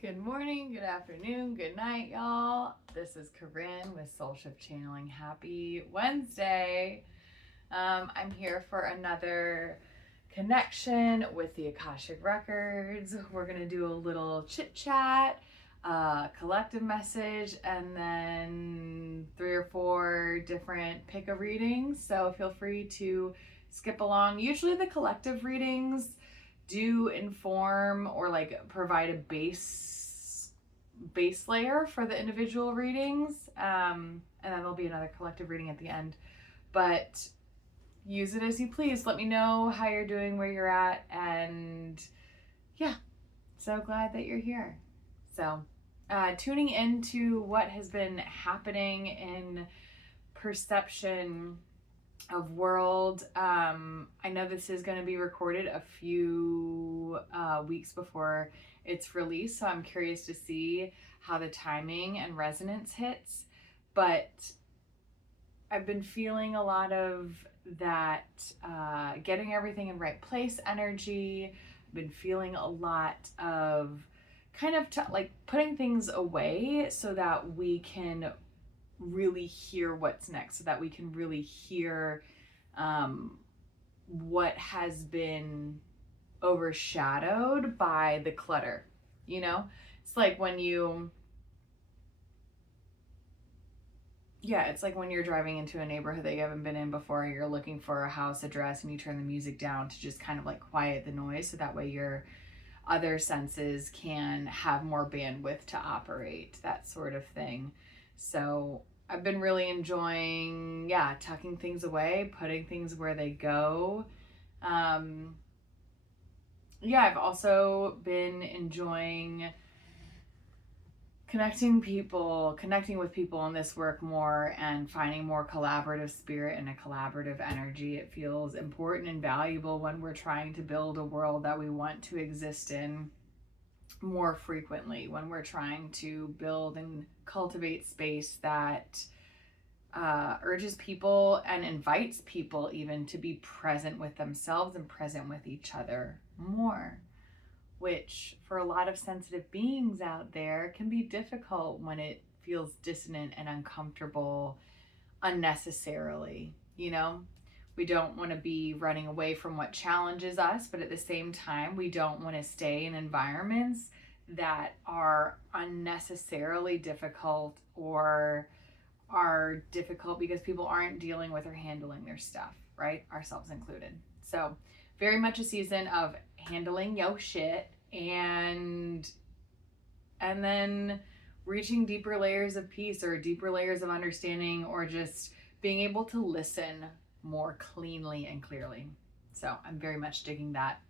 Good morning, good afternoon, good night, y'all. This is Corinne with Soulshift Channeling. Happy Wednesday. I'm here for another connection with the Akashic Records. We're going to do a little chit chat, collective message, and then 3 or 4 different pick a readings. So feel free to skip along. Usually the collective readings do inform or like provide a base layer for the individual readings, and then there'll be another collective reading at the end, but use it as you please. Let me know how you're doing, where you're at, and yeah, so glad that you're here. So tuning into what has been happening in perception of world. I know this is going to be recorded a few weeks before it's released, so I'm curious to see how the timing and resonance hits, but I've been feeling a lot of that getting everything in right place energy. I've been feeling a lot of kind of like putting things away so that we can really hear what's next, so that we can really hear what has been overshadowed by the clutter. You know, it's like when it's like when you're driving into a neighborhood that you haven't been in before, you're looking for a house address and you turn the music down to just kind of like quiet the noise, so that way your other senses can have more bandwidth to operate, that sort of thing. So I've been really enjoying, tucking things away, putting things where they go. I've also been enjoying connecting with people in this work more, and finding more collaborative spirit and a collaborative energy. It feels important and valuable when we're trying to build a world that we want to exist in more frequently, when we're trying to build and cultivate space that urges people and invites people even to be present with themselves and present with each other more, which for a lot of sensitive beings out there can be difficult when it feels dissonant and uncomfortable unnecessarily. We don't want to be running away from what challenges us, but at the same time, we don't want to stay in environments that are unnecessarily difficult, or are difficult because people aren't dealing with or handling their stuff, right? Ourselves included. So very much a season of handling yo shit, and then reaching deeper layers of peace or deeper layers of understanding, or just being able to listen more cleanly and clearly. So I'm very much digging that.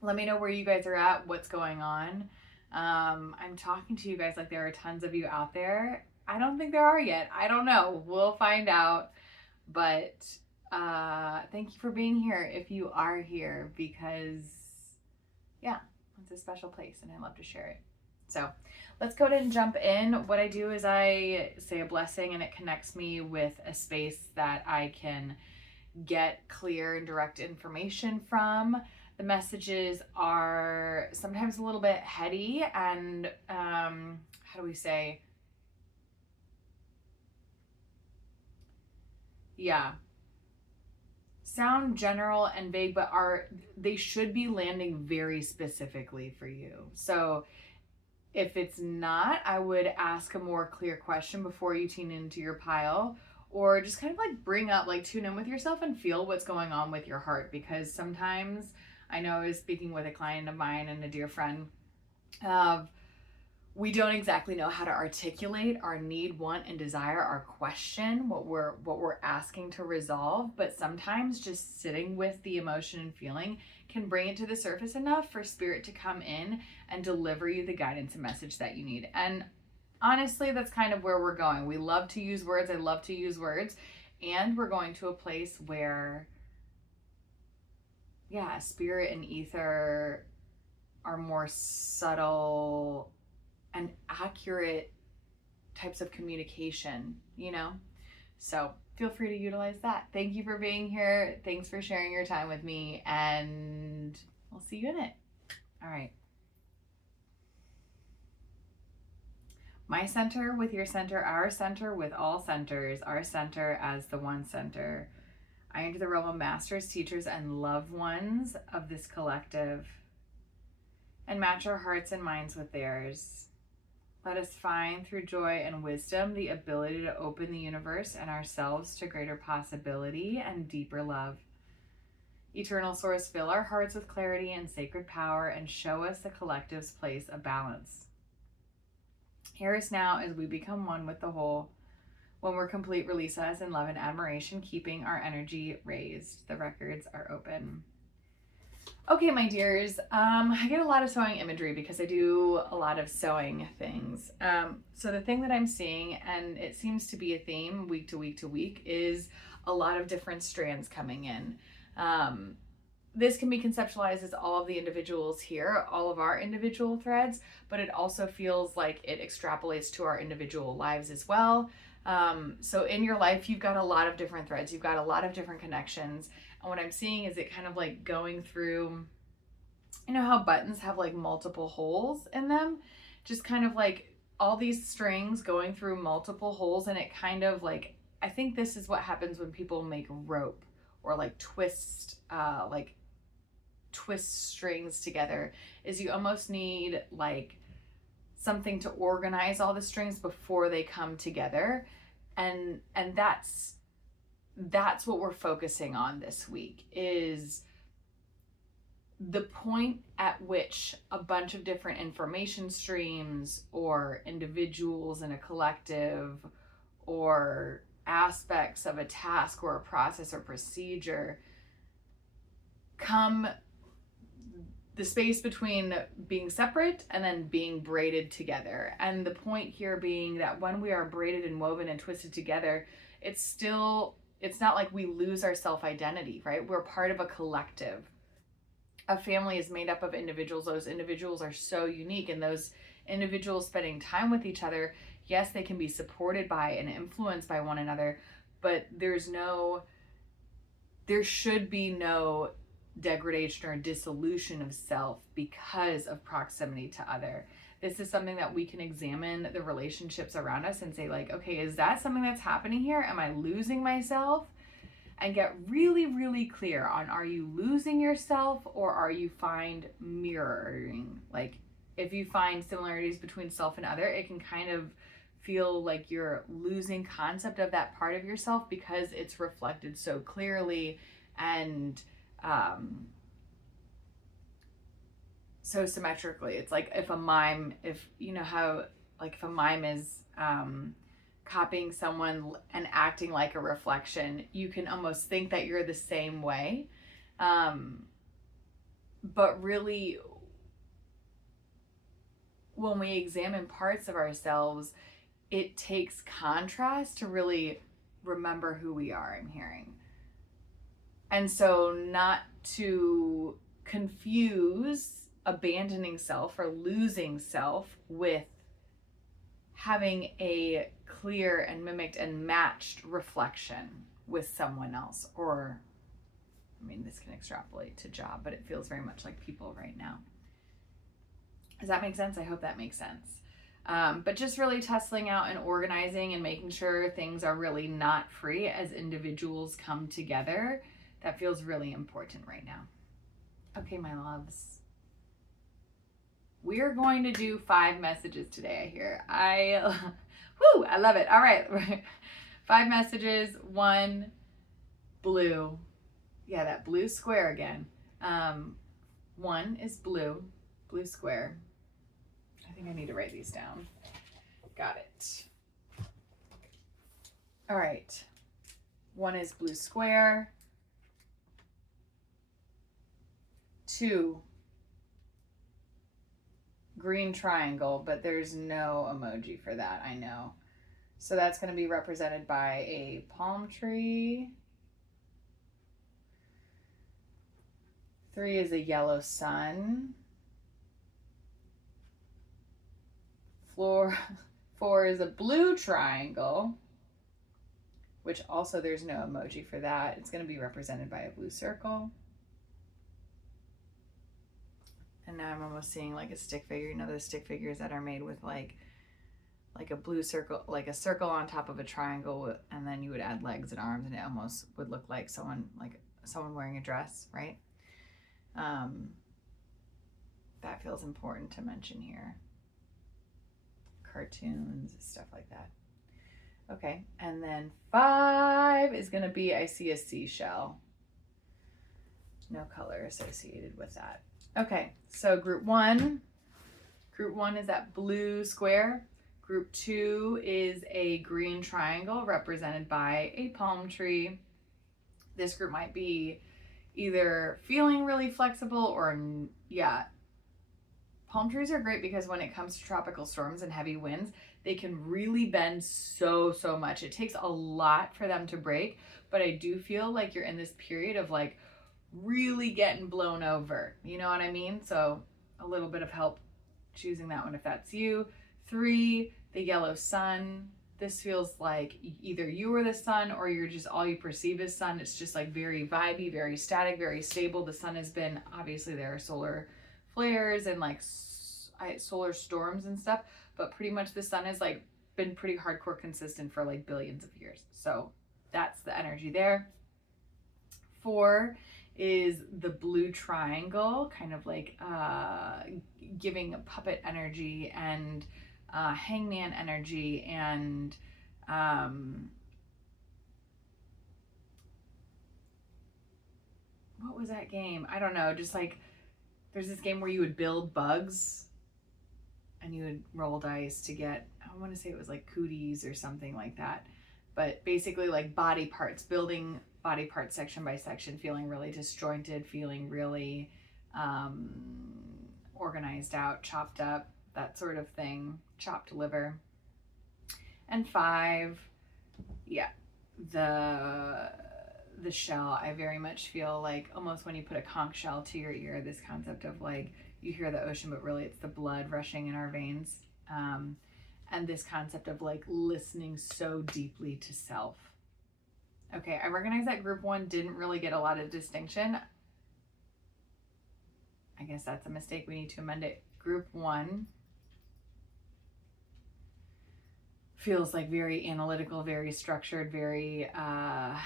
Let me know where you guys are at, what's going on. I'm talking to you guys like there are tons of you out there. I don't think there are yet. I don't know. We'll find out. But thank you for being here if you are here, because it's a special place and I love to share it. So let's go ahead and jump in. What I do is I say a blessing, and it connects me with a space that I can get clear and direct information from. The messages are sometimes a little bit heady and how do we say? Sound general and vague, but they should be landing very specifically for you. So if it's not, I would ask a more clear question before you tune into your pile, or just kind of like bring up, like tune in with yourself and feel what's going on with your heart. Because sometimes, I know I was speaking with a client of mine and a dear friend, we don't exactly know how to articulate our need, want, and desire, our question, what we're asking to resolve. But sometimes just sitting with the emotion and feeling can bring it to the surface enough for spirit to come in and deliver you the guidance and message that you need. And honestly, that's kind of where we're going. We love to use words. I love to use words. And we're going to a place where, spirit and ether are more subtle and accurate types of communication, So feel free to utilize that. Thank you for being here. Thanks for sharing your time with me, and I'll see you in it. All right. My center with your center, our center with all centers, our center as the one center. I enter the realm of masters, teachers, and loved ones of this collective and match our hearts and minds with theirs. Let us find through joy and wisdom the ability to open the universe and ourselves to greater possibility and deeper love. Eternal Source, fill our hearts with clarity and sacred power and show us the collective's place of balance. Hear us now as we become one with the whole. When we're complete, release us in love and admiration, keeping our energy raised. The records are open. Okay, my dears, I get a lot of sewing imagery because I do a lot of sewing things. So the thing that I'm seeing, and it seems to be a theme week to week to week, is a lot of different strands coming in. This can be conceptualized as all of the individuals here, all of our individual threads, but it also feels like it extrapolates to our individual lives as well. So in your life, you've got a lot of different threads. You've got a lot of different connections. And what I'm seeing is it kind of like going through, you know how buttons have like multiple holes in them? Just kind of like all these strings going through multiple holes, and it kind of like, I think this is what happens when people make rope or like twist strings together, is you almost need like something to organize all the strings before they come together. And that's what we're focusing on this week, is the point at which a bunch of different information streams or individuals in a collective or aspects of a task or a process or procedure come, the space between being separate and then being braided together. And the point here being that when we are braided and woven and twisted together, it's not like we lose our self-identity, right? We're part of a collective. A family is made up of individuals. Those individuals are so unique, and those individuals spending time with each other, yes, they can be supported by and influenced by one another, but there should be no degradation or dissolution of self because of proximity to other. This is something that we can examine the relationships around us and say like, okay, is that something that's happening here? Am I losing myself? And get really, really clear on, are you losing yourself or are you find mirroring? Like if you find similarities between self and other, it can kind of feel like you're losing concept of that part of yourself because it's reflected so clearly and so symmetrically. It's like if a mime is copying someone and acting like a reflection, you can almost think that you're the same way. But really, when we examine parts of ourselves, it takes contrast to really remember who we are, I'm hearing. And so not to confuse abandoning self or losing self with having a clear and mimicked and matched reflection with someone else. Or, I mean, this can extrapolate to job, but it feels very much like people right now. Does that make sense? I hope that makes sense. But just really tussling out and organizing and making sure things are really not free as individuals come together. That feels really important right now. Okay, my loves. We're going to do 5 messages today, I hear. I love it. All right. 5 messages, 1 blue. Yeah, that blue square again. 1 is blue square. I think I need to write these down. Got it. All right. 1 is blue square. 2, green triangle, but there's no emoji for that, I know. So that's going to be represented by a palm tree. 3 is a yellow sun. 4 is a blue triangle, which also there's no emoji for that. It's going to be represented by a blue circle. And now I'm almost seeing like a stick figure, you know, those stick figures that are made with like like a blue circle, like a circle on top of a triangle, and then you would add legs and arms, and it almost would look like someone wearing a dress, right? That feels important to mention here. Cartoons, stuff like that. Okay, and then 5 is going to be, I see a seashell. No color associated with that. Okay, so group 1 is that blue square. Group 2 is a green triangle represented by a palm tree. This group might be either feeling really flexible or, yeah. Palm trees are great because when it comes to tropical storms and heavy winds, they can really bend so much. It takes a lot for them to break, but I do feel like you're in this period of like really getting blown over. You know what I mean? So a little bit of help choosing that one if that's you. 3, the yellow sun. This feels like either you are the sun or you're just all you perceive as sun. It's just like very vibey, very static, very stable. The sun has been, obviously there are solar flares and like solar storms and stuff, but pretty much the sun has like been pretty hardcore consistent for like billions of years. So that's the energy there. 4 is the blue triangle, kind of like giving a puppet energy and hangman energy and what was that game? I don't know, just like there's this game where you would build bugs and you would roll dice to get, I want to say it was like cooties or something like that. But basically like body parts, building body parts section by section, feeling really disjointed, feeling really organized out, chopped up, that sort of thing, chopped liver. And 5, yeah, the shell. I very much feel like almost when you put a conch shell to your ear, this concept of like you hear the ocean, but really it's the blood rushing in our veins. And this concept of like listening so deeply to self. Okay, I recognize that group 1 didn't really get a lot of distinction. I guess that's a mistake. We need to amend it. Group 1 feels like very analytical, very structured, very, I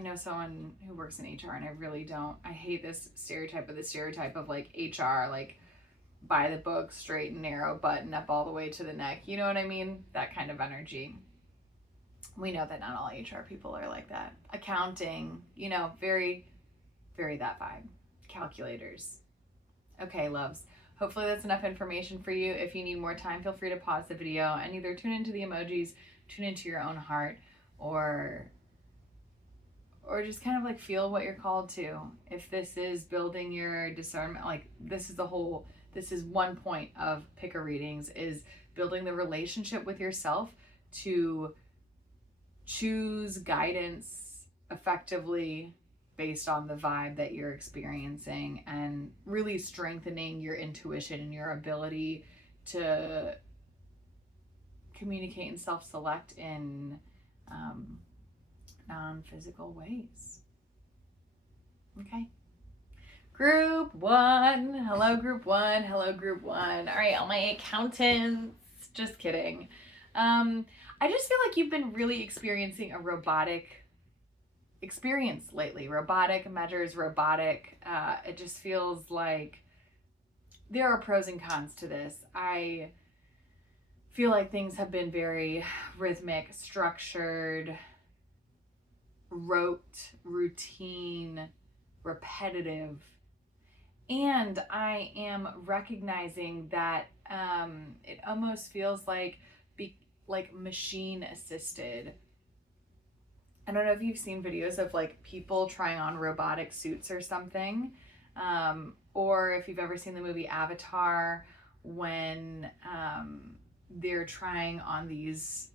know someone who works in HR and I really don't. I hate this stereotype of like HR, like by the book, straight and narrow, button up all the way to the neck. You know what I mean? That kind of energy. We know that not all HR people are like that. Accounting, you know, very, very that vibe. Calculators. Okay, loves. Hopefully that's enough information for you. If you need more time, feel free to pause the video and either tune into the emojis, tune into your own heart, or just kind of like feel what you're called to. If this is building your discernment, like this is one point of picker readings, is building the relationship with yourself to choose guidance effectively based on the vibe that you're experiencing, and really strengthening your intuition and your ability to communicate and self-select in non-physical ways. Okay. Group 1. Hello, group 1. Hello, group 1. All right, all my accountants. Just kidding. I just feel like you've been really experiencing a robotic experience lately. Robotic measures, robotic. It just feels like there are pros and cons to this. I feel like things have been very rhythmic, structured, rote, routine, repetitive. And I am recognizing that it almost feels like machine assisted. I don't know if you've seen videos of like people trying on robotic suits or something, or if you've ever seen the movie Avatar, when they're trying on these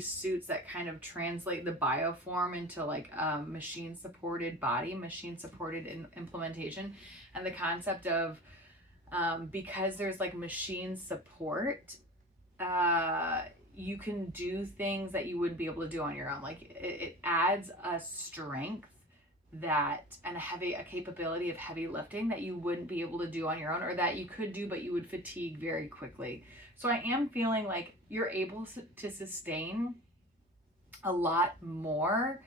suits that kind of translate the bioform into like machine supported body, machine supported implementation. And the concept of because there's like machine support, you can do things that you wouldn't be able to do on your own. Like it adds a strength that, and a capability of heavy lifting that you wouldn't be able to do on your own, or that you could do but you would fatigue very quickly. So I am feeling like you're able to sustain a lot more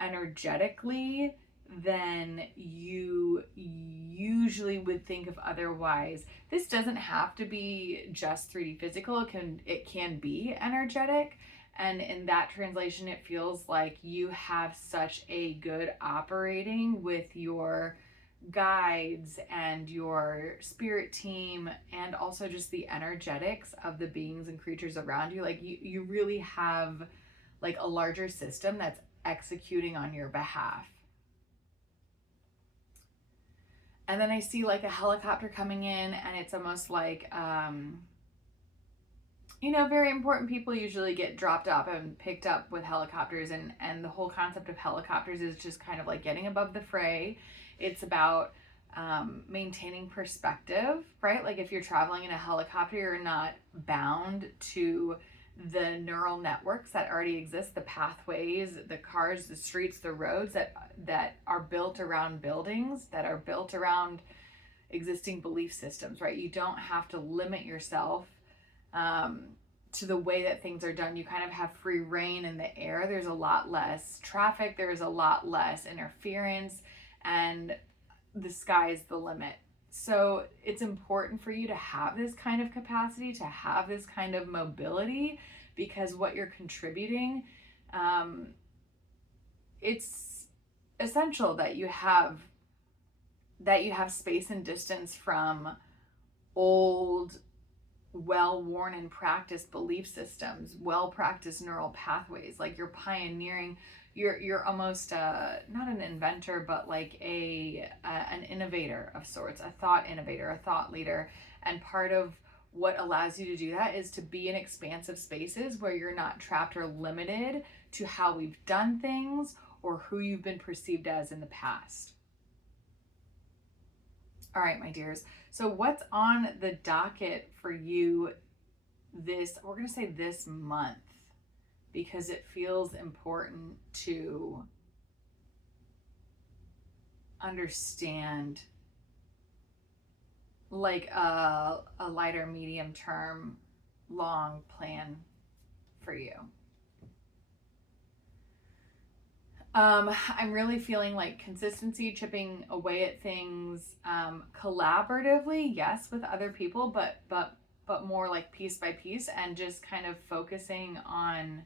energetically than you usually would think of otherwise. This doesn't have to be just 3D physical. It can be energetic. And in that translation, it feels like you have such a good operating with your guides and your spirit team, and also just the energetics of the beings and creatures around you. Like you really have like a larger system that's executing on your behalf. And then I see like a helicopter coming in, and it's almost like, very important people usually get dropped off and picked up with helicopters. And the whole concept of helicopters is just kind of like getting above the fray. It's about maintaining perspective, right? Like if you're traveling in a helicopter, you're not bound to the neural networks that already exist, the pathways, the cars, the streets, the roads that are built around buildings, that are built around existing belief systems, right? You don't have to limit yourself to the way that things are done. You kind of have free reign in the air. There's a lot less traffic, there's a lot less interference, and the sky is the limit. So it's important for you to have this kind of capacity, to have this kind of mobility, because what you're contributing, it's essential that you have space and distance from old, well-worn and practiced belief systems, well-practiced neural pathways. Like you're pioneering, you're almost not an inventor, but like an innovator of sorts, a thought innovator, a thought leader. And part of what allows you to do that is to be in expansive spaces where you're not trapped or limited to how we've done things or who you've been perceived as in the past. All right, my dears. So what's on the docket for you we're going to say this month, because it feels important to understand like a lighter, medium term, long plan for you. I'm really feeling like consistency, chipping away at things, collaboratively, yes, with other people, but more like piece by piece, and just kind of focusing on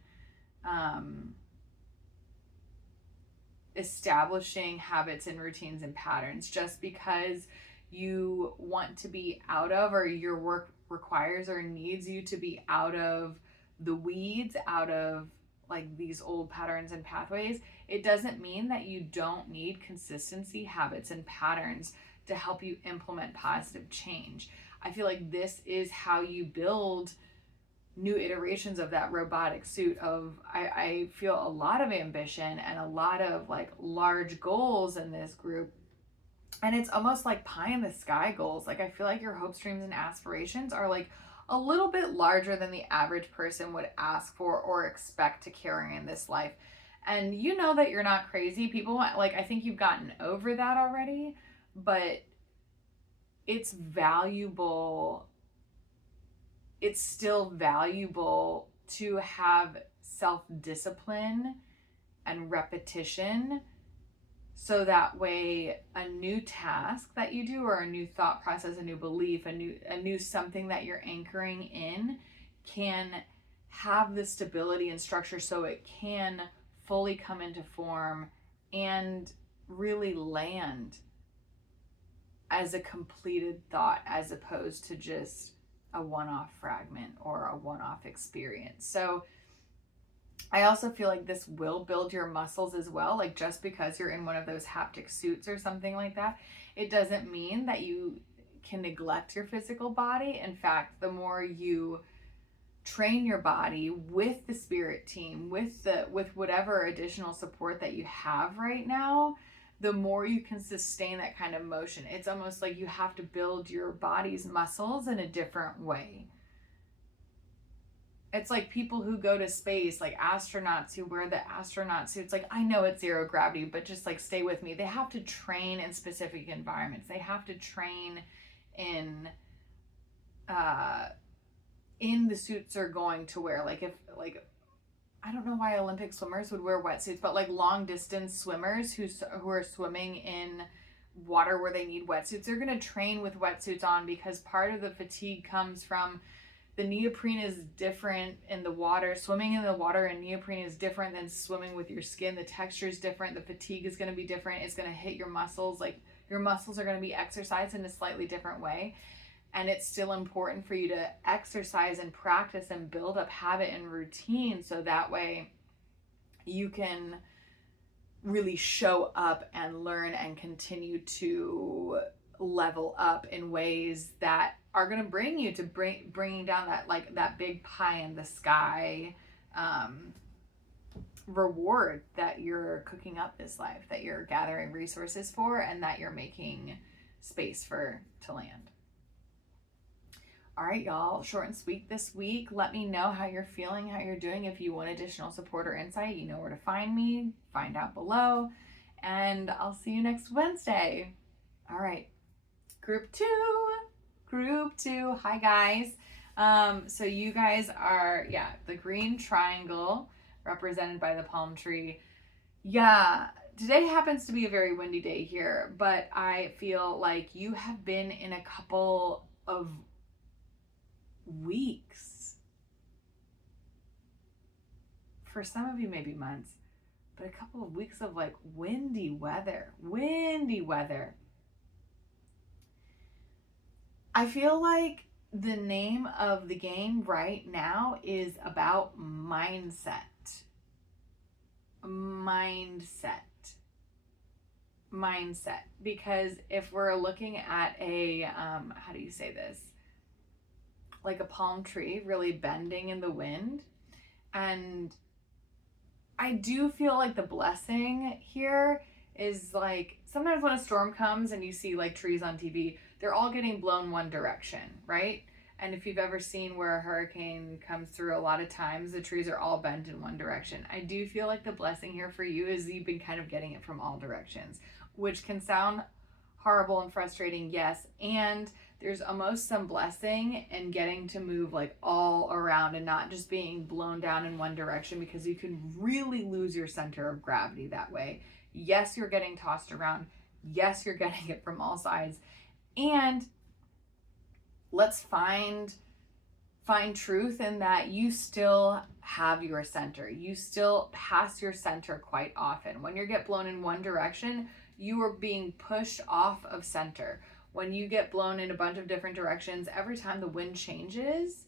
establishing habits and routines and patterns. Just because you want to be out of, or your work requires or needs you to be out of the weeds, out of like these old patterns and pathways, it doesn't mean that you don't need consistency, habits, and patterns to help you implement positive change. I feel like this is how you build new iterations of that robotic suit of, I feel a lot of ambition and a lot of like large goals in this group. And it's almost like pie in the sky goals. Like I feel like your hopes, dreams, and aspirations are like a little bit larger than the average person would ask for or expect to carry in this life. And you know that you're not crazy. People want, like, I think you've gotten over that already, but it's valuable. It's still valuable to have self-discipline and repetition, so that way a new task that you do, or a new thought process, a new belief, a new something that you're anchoring in, can have the stability and structure so it can fully come into form and really land as a completed thought, as opposed to just a one-off fragment or a one-off experience. So I also feel like this will build your muscles as well. Like just because you're in one of those haptic suits or something like that, it doesn't mean that you can neglect your physical body. In fact, the more you train your body with the spirit team, with whatever additional support that you have right now, the more you can sustain that kind of motion. It's almost like you have to build your body's muscles in a different way. It's like people who go to space, like astronauts who wear the astronaut suits. Like, I know it's zero gravity, but just like stay with me. They have to train in specific environments. They have to train in the suits they're going to wear. Like, if like, I don't know why Olympic swimmers would wear wetsuits, but like long distance swimmers who are swimming in water where they need wetsuits, they're going to train with wetsuits on, because part of the fatigue comes from the neoprene is different in the water. Swimming in the water in neoprene is different than swimming with your skin. The texture is different. The fatigue is going to be different. It's going to hit your muscles. Like, your muscles are going to be exercised in a slightly different way. And it's still important for you to exercise and practice and build up habit and routine, so that way you can really show up and learn and continue to level up in ways that are going to bring you to bringing down that, like, that big pie in the sky reward that you're cooking up this life, that you're gathering resources for, and that you're making space for to land. All right, y'all, short and sweet this week. Let me know how you're feeling, how you're doing. If you want additional support or insight, you know where to find me. Find out below. And I'll see you next Wednesday. All right, group two. Hi, guys. So you guys are, the green triangle represented by the palm tree. Yeah, today happens to be a very windy day here, but I feel like you have been in a couple of weeks, for some of you maybe months, but a couple of weeks of like windy weather. I feel like the name of the game right now is about mindset, because if we're looking at a how do you say this, like a palm tree really bending in the wind. And I do feel like the blessing here is, like, sometimes when a storm comes and you see like trees on TV, they're all getting blown one direction, right? And if you've ever seen where a hurricane comes through, a lot of times the trees are all bent in one direction. I do feel like the blessing here for you is you've been kind of getting it from all directions, which can sound horrible and frustrating, yes. And there's almost some blessing in getting to move like all around and not just being blown down in one direction, because you can really lose your center of gravity that way. Yes, you're getting tossed around. Yes, you're getting it from all sides. And let's find truth in that you still have your center. You still pass your center quite often. When you get blown in one direction, you are being pushed off of center. When you get blown in a bunch of different directions, every time the wind changes,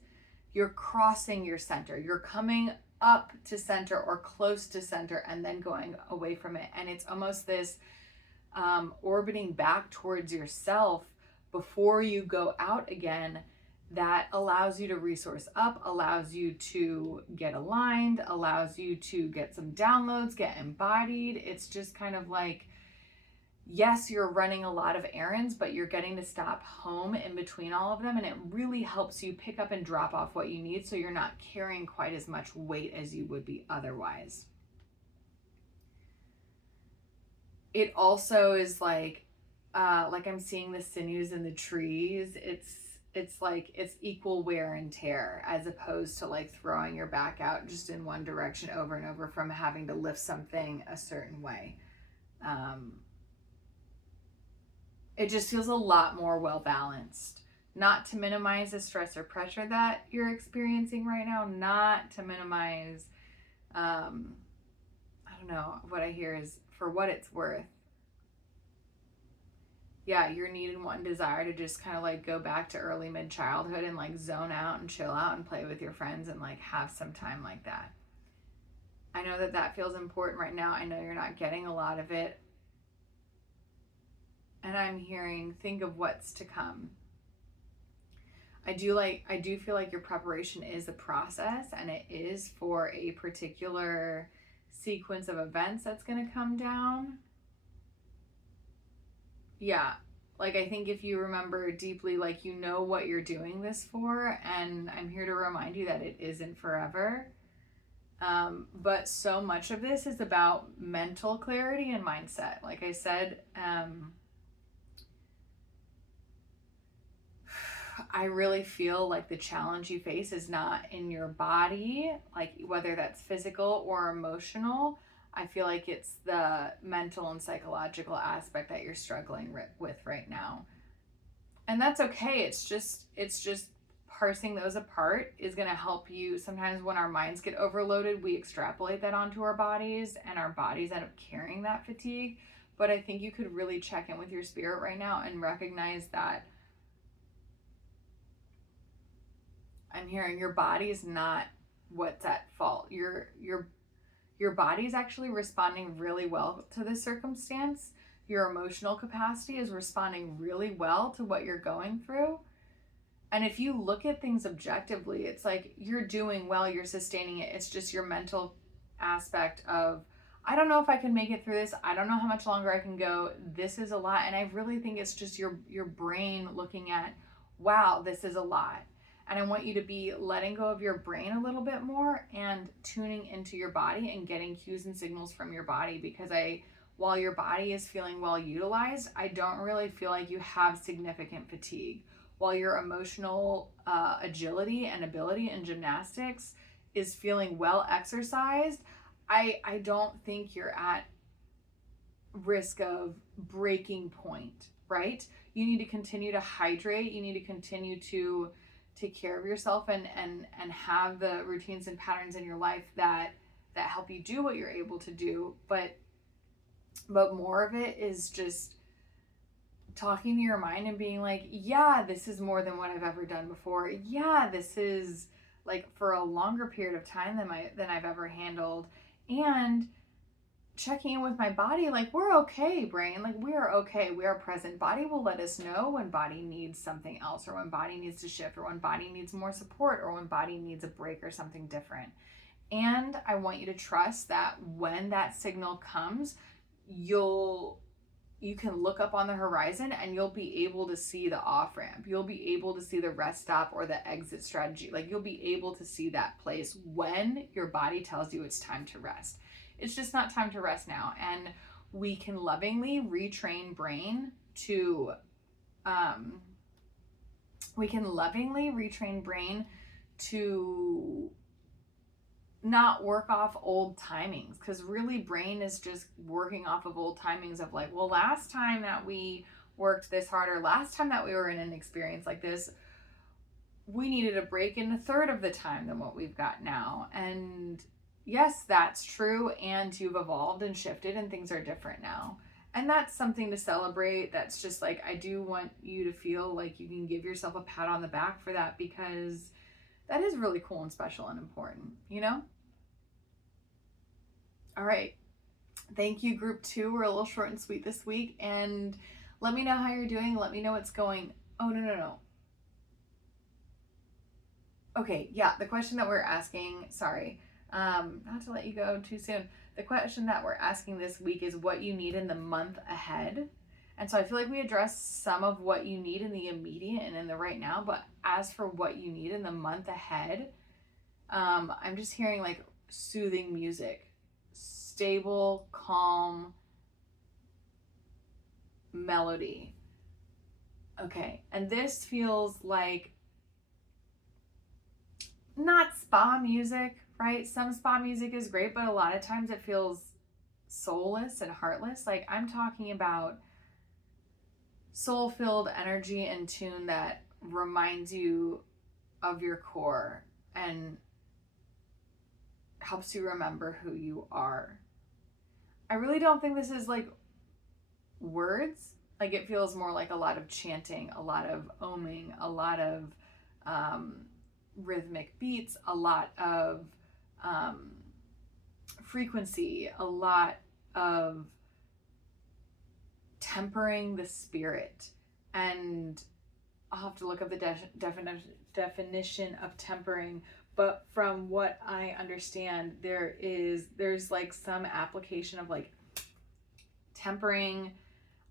you're crossing your center. You're coming up to center or close to center and then going away from it. And it's almost this orbiting back towards yourself before you go out again, that allows you to resource up, allows you to get aligned, allows you to get some downloads, get embodied. It's just kind of like, yes, you're running a lot of errands, but you're getting to stop home in between all of them. And it really helps you pick up and drop off what you need, so you're not carrying quite as much weight as you would be otherwise. It also is like I'm seeing the sinews in the trees. It's like it's equal wear and tear, as opposed to like throwing your back out just in one direction over and over from having to lift something a certain way. It just feels a lot more well balanced. Not to minimize the stress or pressure that you're experiencing right now, not to minimize, I don't know, what I hear is for what it's worth. Yeah, your need and want and desire to just kind of like go back to early mid-childhood and like zone out and chill out and play with your friends and like have some time like that. I know that that feels important right now. I know you're not getting a lot of it. And I'm hearing, think of what's to come. I do feel like your preparation is a process, and it is for a particular sequence of events that's going to come down. Yeah, Like, I think if you remember deeply, like, you know what you're doing this for, and I'm here to remind you that it isn't forever. But so much of this is about mental clarity and mindset. Like I said, I really feel like the challenge you face is not in your body, like whether that's physical or emotional. I feel like it's the mental and psychological aspect that you're struggling with right now. And that's okay. It's just parsing those apart is going to help you. Sometimes when our minds get overloaded, we extrapolate that onto our bodies, and our bodies end up carrying that fatigue. But I think you could really check in with your spirit right now and recognize that I'm hearing your body is not what's at fault. Your body is actually responding really well to this circumstance. Your emotional capacity is responding really well to what you're going through. And if you look at things objectively, it's like you're doing well, you're sustaining it. It's just your mental aspect of, I don't know if I can make it through this. I don't know how much longer I can go. This is a lot. And I really think it's just your brain looking at, wow, this is a lot. And I want you to be letting go of your brain a little bit more and tuning into your body and getting cues and signals from your body, because while your body is feeling well utilized, I don't really feel like you have significant fatigue. While your emotional agility and ability in gymnastics is feeling well exercised, I don't think you're at risk of breaking point, right? You need to continue to hydrate. You need to continue to take care of yourself and have the routines and patterns in your life that help you do what you're able to do. But more of it is just talking to your mind and being like, yeah, this is more than what I've ever done before. Yeah, this is like for a longer period of time than I've ever handled. And checking in with my body, like, we're okay, brain, like, we are okay, we are present. Body will let us know when body needs something else, or when body needs to shift, or when body needs more support, or when body needs a break or something different. And I want you to trust that when that signal comes, you can look up on the horizon and you'll be able to see the off ramp. You'll be able to see the rest stop or the exit strategy. Like, you'll be able to see that place when your body tells you it's time to rest. It's just not time to rest now. And we can lovingly retrain brain to, not work off old timings, because really brain is just working off of old timings of like, well, last time that we worked this hard, or last time that we were in an experience like this, we needed a break in a third of the time than what we've got now. And yes, that's true. And you've evolved and shifted and things are different now. And that's something to celebrate. That's just like, I do want you to feel like you can give yourself a pat on the back for that, because that is really cool and special and important, you know? All right. Thank you, group 2. We're a little short and sweet this week. And let me know how you're doing. Let me know what's going. Oh, no. Okay. Yeah. The question that we're asking, sorry, not to let you go too soon. The question that we're asking this week is what you need in the month ahead. And so I feel like we addressed some of what you need in the immediate and in the right now, but as for what you need in the month ahead, I'm just hearing like soothing music, stable, calm melody. Okay. And this feels like not spa music, right? Some spa music is great, but a lot of times it feels soulless and heartless. Like, I'm talking about soul-filled energy and tune that reminds you of your core and helps you remember who you are. I really don't think this is like words. Like, it feels more like a lot of chanting, a lot of oming, a lot of rhythmic beats, a lot of frequency, a lot of tempering the spirit. And I'll have to look up the definition of tempering, but from what I understand, there's like some application of like tempering.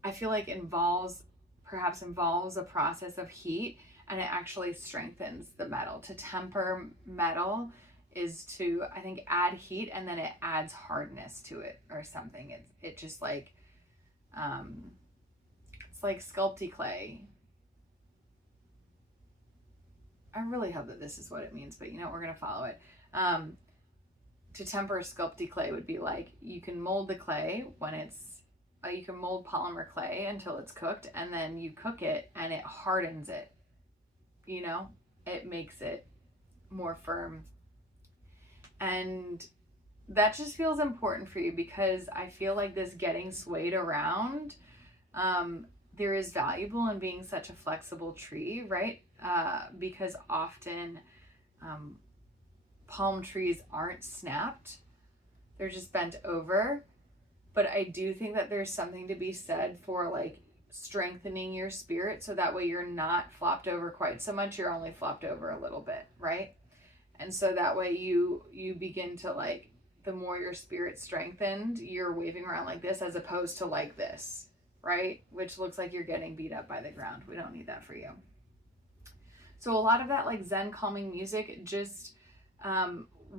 I feel like involves perhaps involves a process of heat, and it actually strengthens the metal. To temper metal is to, I think, add heat, and then it adds hardness to it or something. It just like, it's like sculpty clay. I really hope that this is what it means, but you know, we're going to follow it. To temper sculpty clay would be like, you can mold the clay when it's, you can mold polymer clay until it's cooked, and then you cook it and it hardens it. You know, it makes it more firm. And that just feels important for you, because I feel like this getting swayed around, there is valuable in being such a flexible tree, right? Because often palm trees aren't snapped, they're just bent over. But I do think that there's something to be said for like strengthening your spirit, so that way you're not flopped over quite so much, you're only flopped over a little bit, right? And so that way you begin to, like, the more your spirit's strengthened, you're waving around like this as opposed to like this, right? Which looks like you're getting beat up by the ground. We don't need that for you. So a lot of that like Zen calming music, just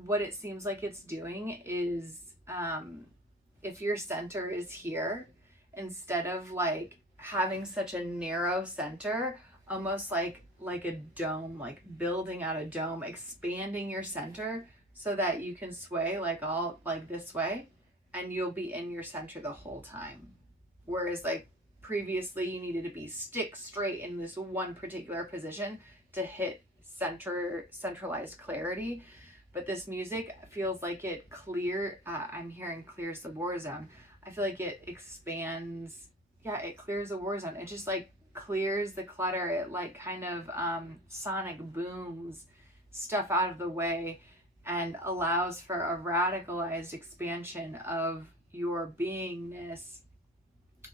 what it seems like it's doing is, if your center is here, instead of like having such a narrow center, almost like a dome, like building out a dome, expanding your center so that you can sway like all like this way, and you'll be in your center the whole time. Whereas like previously you needed to be stick straight in this one particular position to hit centralized clarity. But this music feels like it I'm hearing clears the war zone. I feel like it expands. Yeah, it clears the war zone. It just like clears the clutter. It like kind of sonic booms stuff out of the way and allows for a radicalized expansion of your beingness,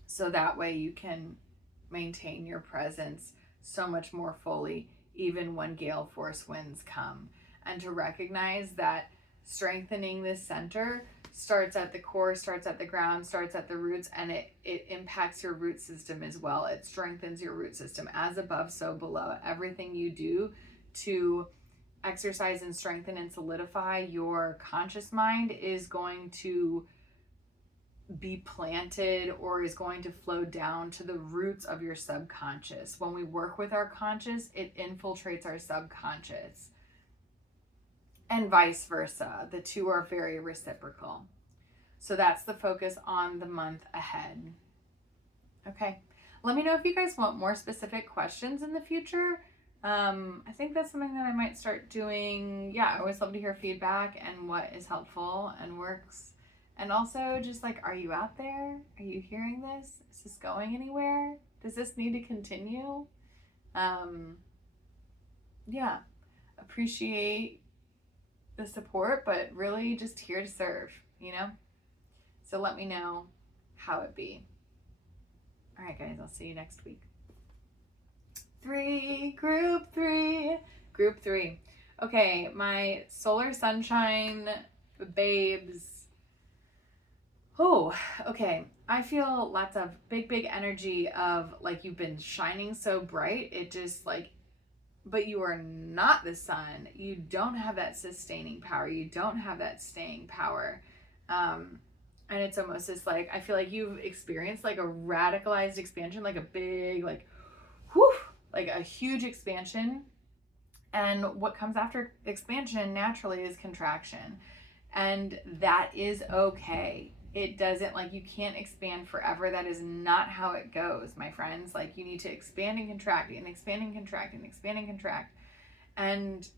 so that way you can maintain your presence so much more fully, even when gale force winds come. And to recognize that strengthening this center starts at the core, starts at the ground, starts at the roots, and it impacts your root system as well. It strengthens your root system. As above, so below. Everything you do to exercise and strengthen and solidify your conscious mind is going to be planted or is going to flow down to the roots of your subconscious. When we work with our conscious, it infiltrates our subconscious. And vice versa. The two are very reciprocal. So that's the focus on the month ahead. Okay. Let me know if you guys want more specific questions in the future. I think that's something that I might start doing. Yeah, I always love to hear feedback and what is helpful and works. And also just like, are you out there? Are you hearing this? Is this going anywhere? Does this need to continue? Yeah, appreciate the support, but really just here to serve, you know? So let me know how it be. All right, guys, I'll see you next week. Group three. Okay, my solar sunshine babes. Oh, okay. I feel lots of big energy of like you've been shining so bright. It just like, but you are not the sun. You don't have that sustaining power. You don't have that staying power. And it's almost just like, I feel like you've experienced like a radicalized expansion, like a big, like, whew, like a huge expansion. And what comes after expansion naturally is contraction. And that is okay. It doesn't, like, you can't expand forever. That is not how it goes, my friends. Like, you need to expand and contract and expand and contract and expand and contract. And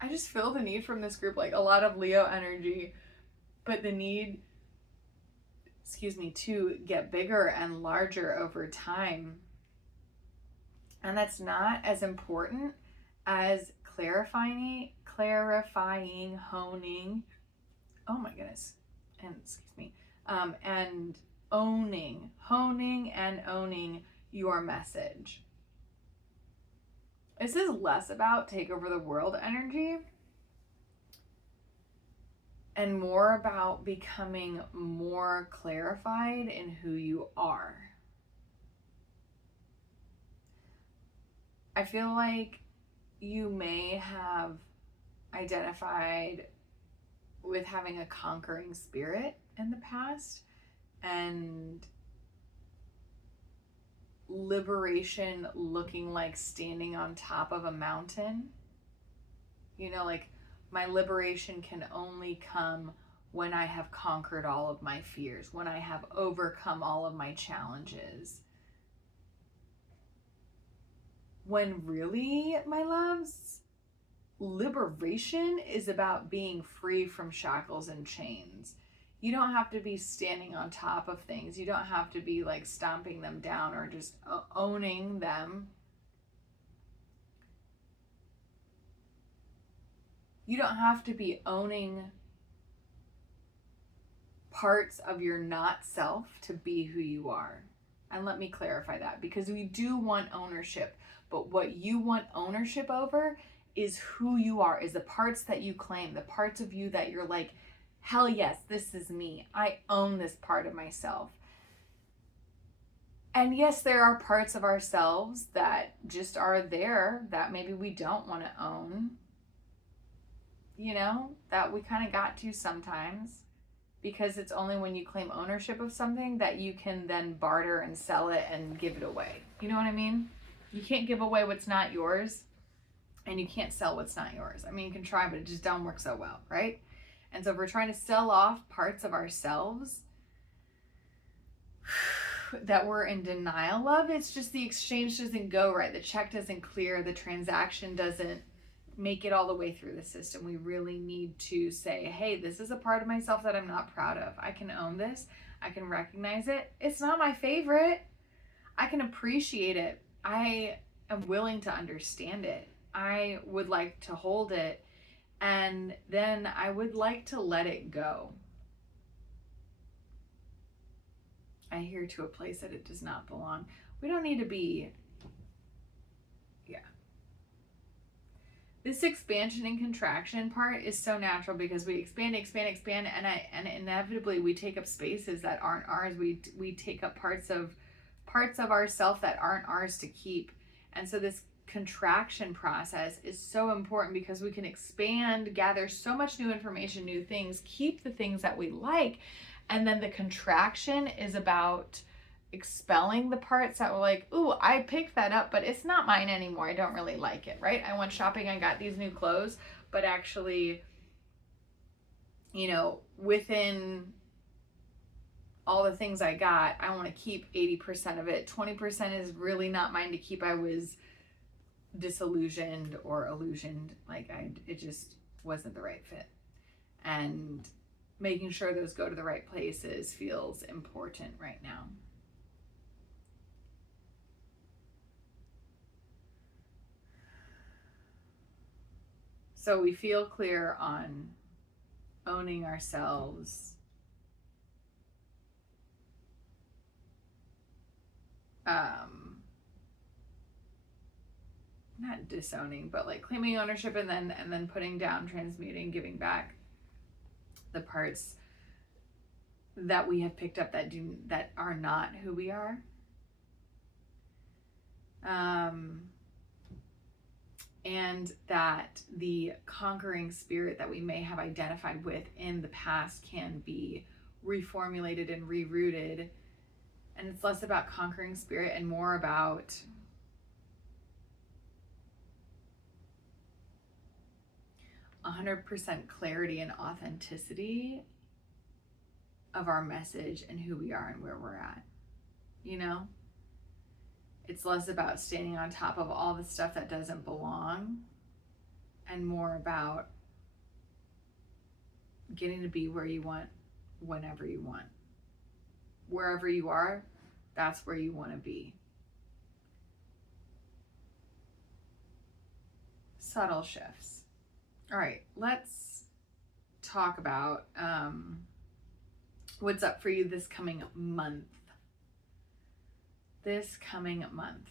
I just feel the need from this group, like a lot of Leo energy, but the need, to get bigger and larger over time. And that's not as important as clarifying, honing, oh my goodness, and honing and owning your message. This is less about take over the world energy and more about becoming more clarified in who you are. I feel like you may have identified with having a conquering spirit in the past, and liberation looking like standing on top of a mountain. You know, like, my liberation can only come when I have conquered all of my fears, when I have overcome all of my challenges. When really, my loves, liberation is about being free from shackles and chains. You don't have to be standing on top of things. You don't have to be like stomping them down or just owning them. You don't have to be owning parts of your not self to be who you are. And let me clarify that, because we do want ownership, but what you want ownership over is who you are, is the parts that you claim, the parts of you that you're like, hell yes, this is me. I own this part of myself. And yes, there are parts of ourselves that just are there that maybe we don't want to own, you know, that we kind of got to sometimes, because it's only when you claim ownership of something that you can then barter and sell it and give it away. You know what I mean? You can't give away what's not yours, and you can't sell what's not yours. I mean, you can try, but it just don't work so well, right? And so if we're trying to sell off parts of ourselves that we're in denial of, it's just the exchange doesn't go right. The check doesn't clear. The transaction doesn't make it all the way through the system. We really need to say, hey, this is a part of myself that I'm not proud of. I can own this. I can recognize it. It's not my favorite. I can appreciate it. I am willing to understand it. I would like to hold it. And then I would like to let it go. I hear to a place that it does not belong. We don't need to be, This expansion and contraction part is so natural because we expand, and inevitably we take up spaces that aren't ours. We take up parts of ourself that aren't ours to keep. And so this contraction process is so important because we can expand, gather so much new information, new things, keep the things that we like. And then the contraction is about expelling the parts that were like, ooh, I picked that up, but it's not mine anymore. I don't really like it, right? I went shopping, I got these new clothes, but actually, you know, within all the things I got, I want to keep 80% of it. 20% is really not mine to keep. I was disillusioned or illusioned. Like it just wasn't the right fit. And making sure those go to the right places feels important right now. So we feel clear on owning ourselves, not disowning, but like claiming ownership and then putting down, transmuting, giving back the parts that we have picked up that are not who we are. And that the conquering spirit that we may have identified with in the past can be reformulated and rerouted. And it's less about conquering spirit and more about %100% clarity and authenticity of our message and who we are and where we're at. You know? It's less about standing on top of all the stuff that doesn't belong and more about getting to be where you want, whenever you want. Wherever you are, that's where you want to be. Subtle shifts. All right, let's talk about what's up for you this coming month. This coming month.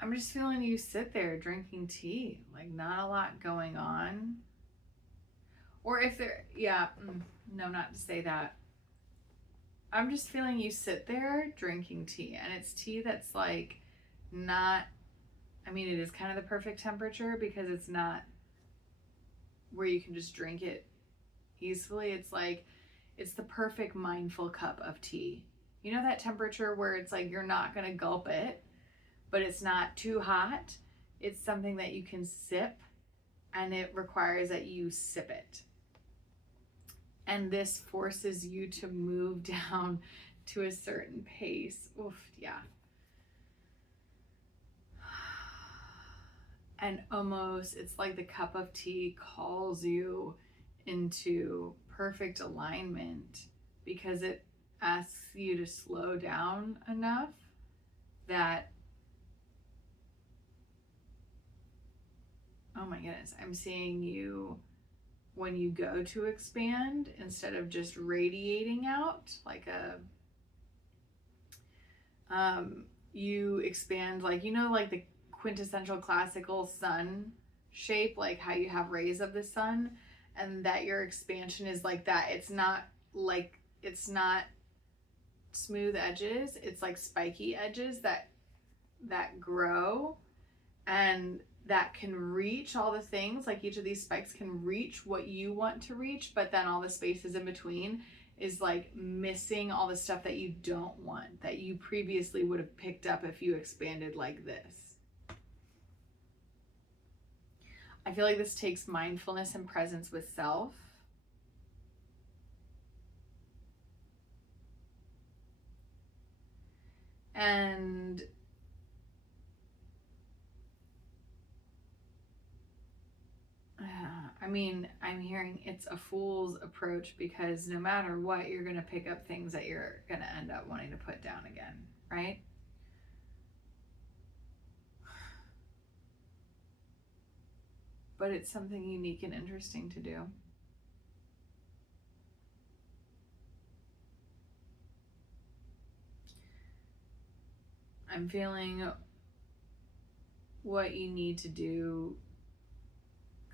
I'm just feeling you sit there drinking tea, like not a lot going on. Or if there, no, not to say that. I'm just feeling you sit there drinking tea, and it's tea that's like not, I mean, it is kind of the perfect temperature because it's not where you can just drink it easily. It's like, it's the perfect mindful cup of tea. You know that temperature where it's like you're not going to gulp it, but it's not too hot. It's something that you can sip, and it requires that you sip it. And this forces you to move down to a certain pace. Oof, yeah. And almost, it's like the cup of tea calls you into perfect alignment because it asks you to slow down enough that, oh my goodness, I'm seeing you when you go to expand, instead of just radiating out like you expand, like, you know, like the quintessential classical sun shape, like how you have rays of the sun, and that your expansion is like that. It's not smooth edges, it's like spiky edges that grow, and that can reach all the things, like each of these spikes can reach what you want to reach, but then all the spaces in between is like missing all the stuff that you don't want, that you previously would have picked up if you expanded like this. I feel like this takes mindfulness and presence with self. And I mean, I'm hearing it's a fool's approach because no matter what, you're going to pick up things that you're going to end up wanting to put down again, right? But it's something unique and interesting to do. I'm feeling what you need to do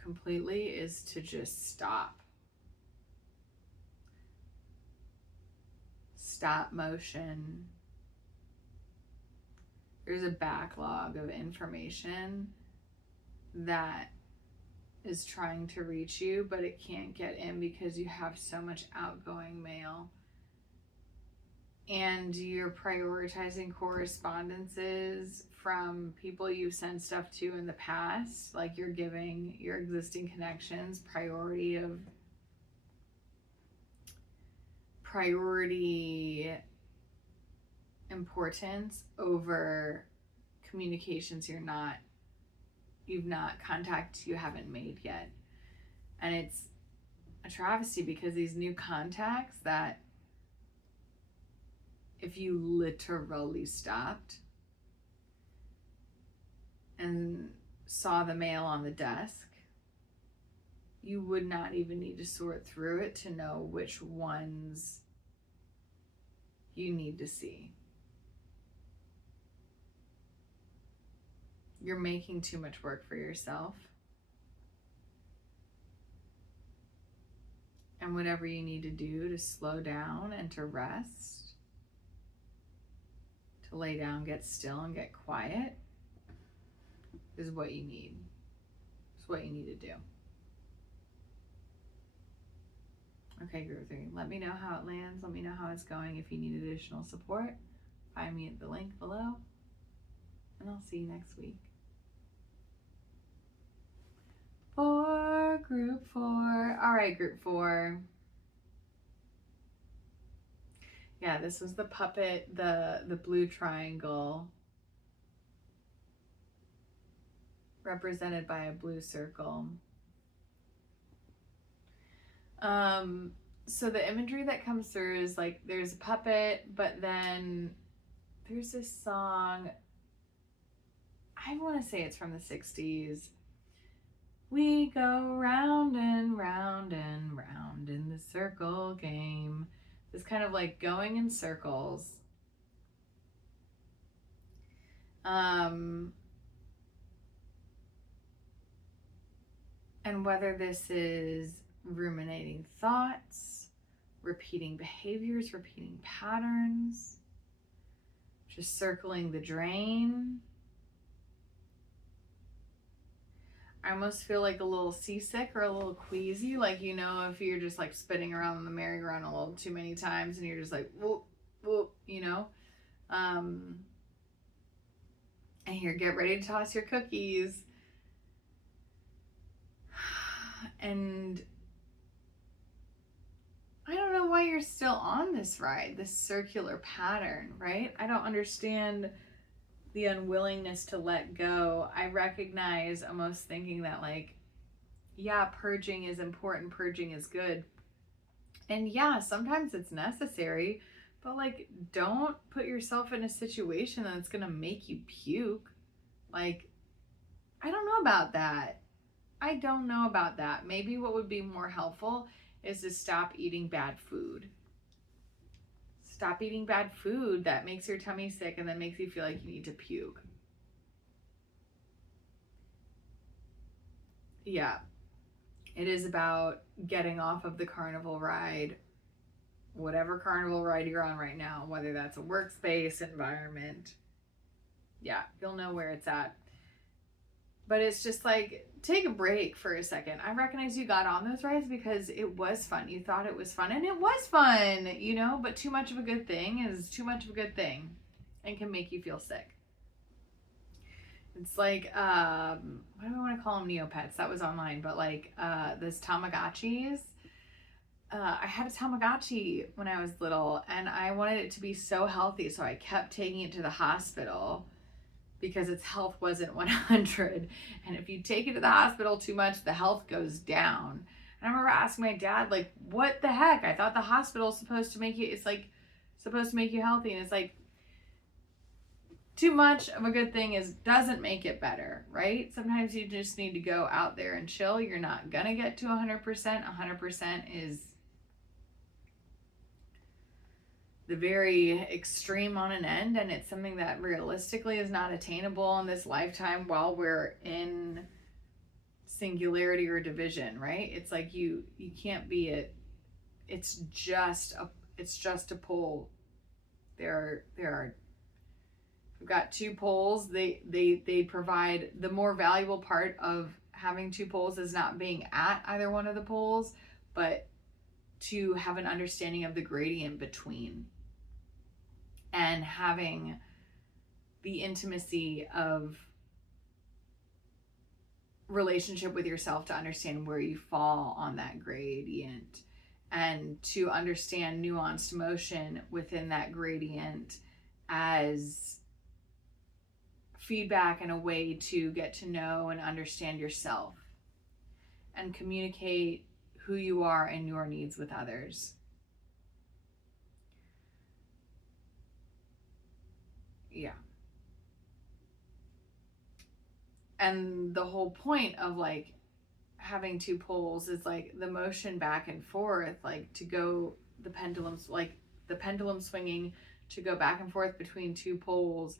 completely is to just stop. Stop motion. There's a backlog of information that is trying to reach you, but it can't get in because you have so much outgoing mail. And you're prioritizing correspondences from people you've sent stuff to in the past, like you're giving your existing connections priority importance over communications you've not contacts you haven't made yet. And it's a travesty because these new contacts that if you literally stopped and saw the mail on the desk, you would not even need to sort through it to know which ones you need to see. You're making too much work for yourself. And whatever you need to do to slow down and to rest, to lay down, get still, and get quiet is what you need. It's what you need to do. Okay, group 3. Let me know how it lands. Let me know how it's going. If you need additional support, find me at the link below. And I'll see you next week. For group 4. All right, group 4. Yeah, this was the puppet, the blue triangle represented by a blue circle. So the imagery that comes through is like there's a puppet, but then there's this song, I want to say it's from the 60s. We go round and round and round in the circle game. This kind of like going in circles. And whether this is ruminating thoughts, repeating behaviors, repeating patterns, just circling the drain. I almost feel like a little seasick or a little queasy. Like, you know, if you're just like spinning around on the merry-go-round a little too many times and you're just like, whoop, whoop, you know? And here, get ready to toss your cookies. And I don't know why you're still on this ride, this circular pattern, right? I don't understand the unwillingness to let go. I recognize almost thinking that like, yeah, purging is important, purging is good. And yeah, sometimes it's necessary, but like, don't put yourself in a situation that's gonna make you puke. Like, I don't know about that. I don't know about that. Maybe what would be more helpful is to stop eating bad food. Stop eating bad food that makes your tummy sick and then makes you feel like you need to puke. Yeah, it is about getting off of the carnival ride, whatever carnival ride you're on right now, whether that's a workspace, environment. Yeah, you'll know where it's at. But it's just like, take a break for a second. I recognize you got on those rides because it was fun. You thought it was fun, and it was fun, you know, but too much of a good thing is too much of a good thing and can make you feel sick. It's like, what do I want to call them? Neopets. That was online, but like those Tamagotchis. I had a Tamagotchi when I was little, and I wanted it to be so healthy, so I kept taking it to the hospital because its health wasn't 100. And if you take it to the hospital too much, the health goes down. And I remember asking my dad, like, what the heck? I thought the hospital's supposed to make you, it's like, supposed to make you healthy. And it's like, too much of a good thing doesn't make it better, right? Sometimes you just need to go out there and chill. You're not going to get to 100%. 100% is the very extreme on an end, and it's something that realistically is not attainable in this lifetime while we're in singularity or division, right? It's like you can't be it. It's just a pole. There are we've got two poles. They provide, the more valuable part of having two poles is not being at either one of the poles, but to have an understanding of the gradient between, and having the intimacy of relationship with yourself to understand where you fall on that gradient, and to understand nuanced motion within that gradient as feedback and a way to get to know and understand yourself and communicate who you are and your needs with others. Yeah. And the whole point of like having two poles is like the motion back and forth, like to go the pendulums, like the pendulum swinging to go back and forth between two poles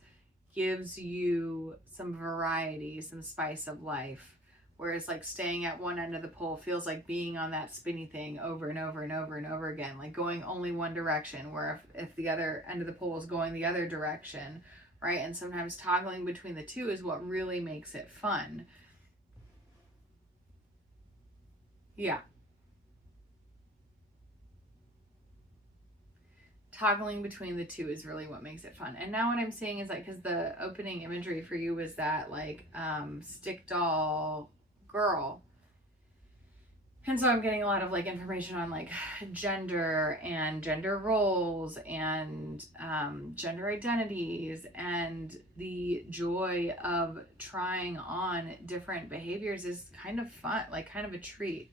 gives you some variety, some spice of life. Whereas like staying at one end of the pole feels like being on that spinny thing over and over and over and over again, like going only one direction, where if the other end of the pole is going the other direction, right? And sometimes toggling between the two is what really makes it fun. Yeah. Toggling between the two is really what makes it fun. And now what I'm saying is like, because the opening imagery for you was that like stick doll girl, and so I'm getting a lot of like information on like gender and gender roles and gender identities, and the joy of trying on different behaviors is kind of fun, like kind of a treat.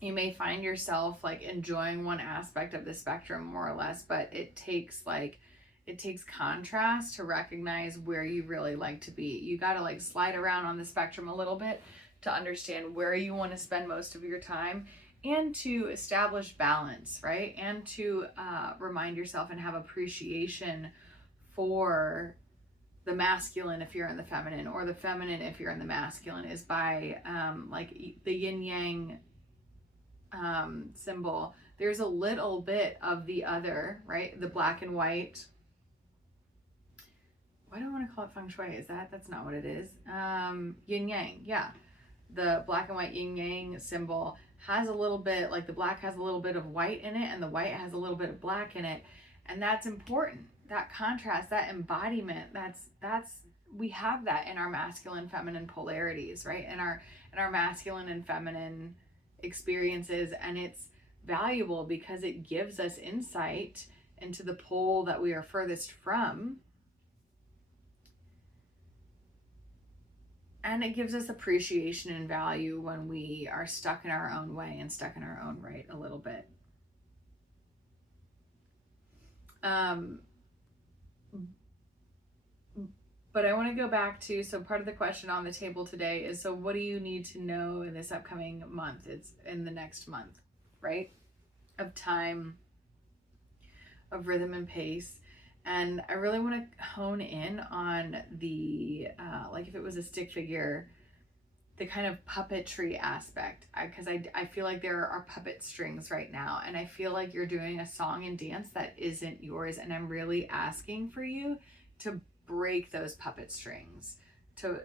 You may find yourself like enjoying one aspect of the spectrum more or less, but it takes contrast to recognize where you really like to be. You got to like slide around on the spectrum a little bit to understand where you want to spend most of your time, and to establish balance, right? And to remind yourself and have appreciation for the masculine if you're in the feminine, or the feminine if you're in the masculine, is by like the yin yang symbol. There's a little bit of the other, right? The black and white. Why do I want to call it feng shui? That's not what it is. Yin yang, yeah. The black and white yin yang symbol has a little bit, like the black has a little bit of white in it and the white has a little bit of black in it. And that's important. That contrast, that embodiment, we have that in our masculine feminine polarities, right? In our masculine and feminine experiences. And it's valuable because it gives us insight into the pole that we are furthest from. And it gives us appreciation and value when we are stuck in our own way and stuck in our own right a little bit. But I want to go back to, so part of the question on the table today is, so what do you need to know in this upcoming month? It's in the next month, right? Of time, of rhythm and pace. And I really want to hone in on the, like if it was a stick figure, the kind of puppetry aspect, because I feel like there are puppet strings right now, and I feel like you're doing a song and dance that isn't yours, and I'm really asking for you to break those puppet strings, to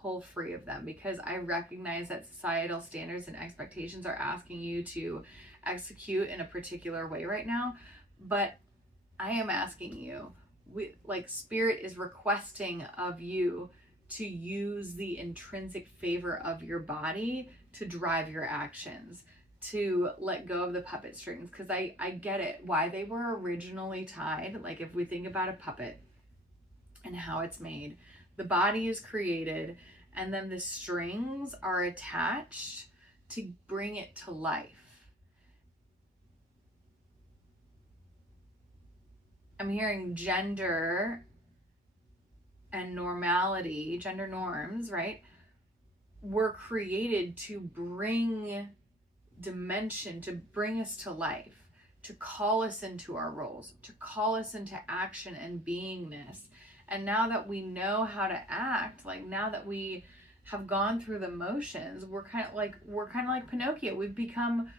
pull free of them, because I recognize that societal standards and expectations are asking you to execute in a particular way right now, but I am asking you, like Spirit is requesting of you to use the intrinsic favor of your body to drive your actions, to let go of the puppet strings. Because I get it, why they were originally tied. Like if we think about a puppet and how it's made, the body is created and then the strings are attached to bring it to life. I'm hearing gender and normality, gender norms, right? Were created to bring dimension, to bring us to life, to call us into our roles, to call us into action and beingness. And now that we know how to act, like now that we have gone through the motions, we're kind of like Pinocchio. We've become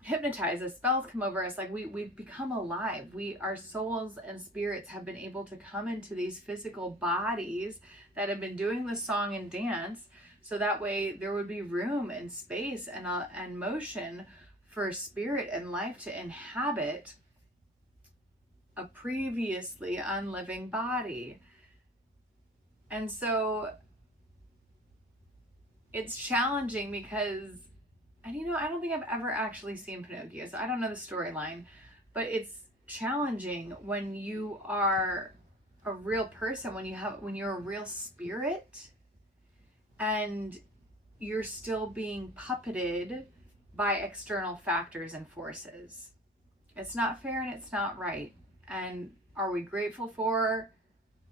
hypnotized, as spells come over us, like we've become alive. Our souls and spirits have been able to come into these physical bodies that have been doing the song and dance, so that way there would be room and space and motion for spirit and life to inhabit a previously unliving body. And so it's challenging because, and I don't think I've ever actually seen Pinocchio, so I don't know the storyline, but it's challenging when you are a real person, when you're a real spirit, and you're still being puppeted by external factors and forces. It's not fair and it's not right. And are we grateful for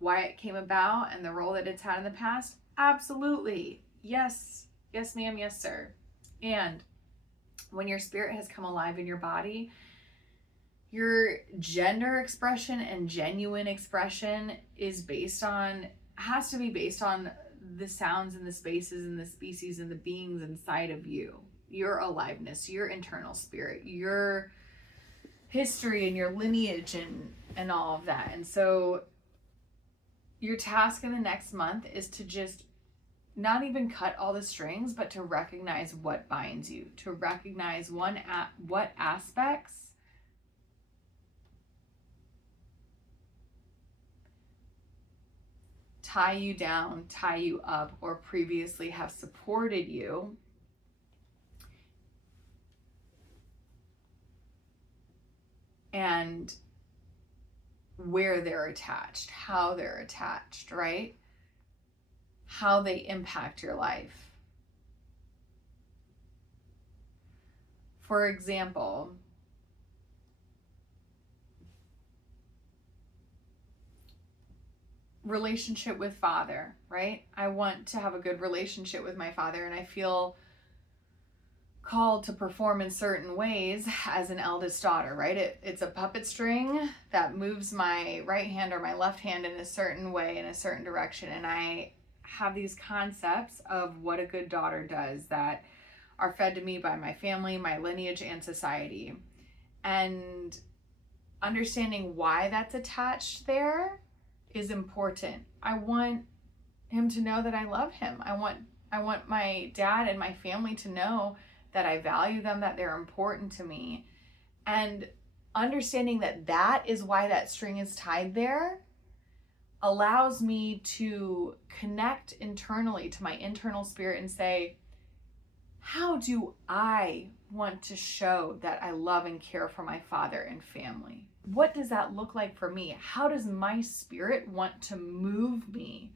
why it came about and the role that it's had in the past? Absolutely. Yes. Yes, ma'am. Yes, sir. And when your spirit has come alive in your body, your gender expression and genuine expression has to be based on the sounds and the spaces and the species and the beings inside of you, your aliveness, your internal spirit, your history and your lineage and all of that. And so your task in the next month is to just not even cut all the strings, but to recognize what binds you, to recognize what aspects tie you down, tie you up, or previously have supported you, and where they're attached, how they're attached, right? How they impact your life. For example, relationship with father, right? I want to have a good relationship with my father, and I feel called to perform in certain ways as an eldest daughter, right? It's a puppet string that moves my right hand or my left hand in a certain way, in a certain direction. And I have these concepts of what a good daughter does that are fed to me by my family, my lineage, and society. And understanding why that's attached there is important. I want him to know that I love him. I want my dad and my family to know that I value them, that they're important to me. And understanding that that is why that string is tied there allows me to connect internally to my internal spirit and say, how do I want to show that I love and care for my father and family? What does that look like for me? How does my spirit want to move me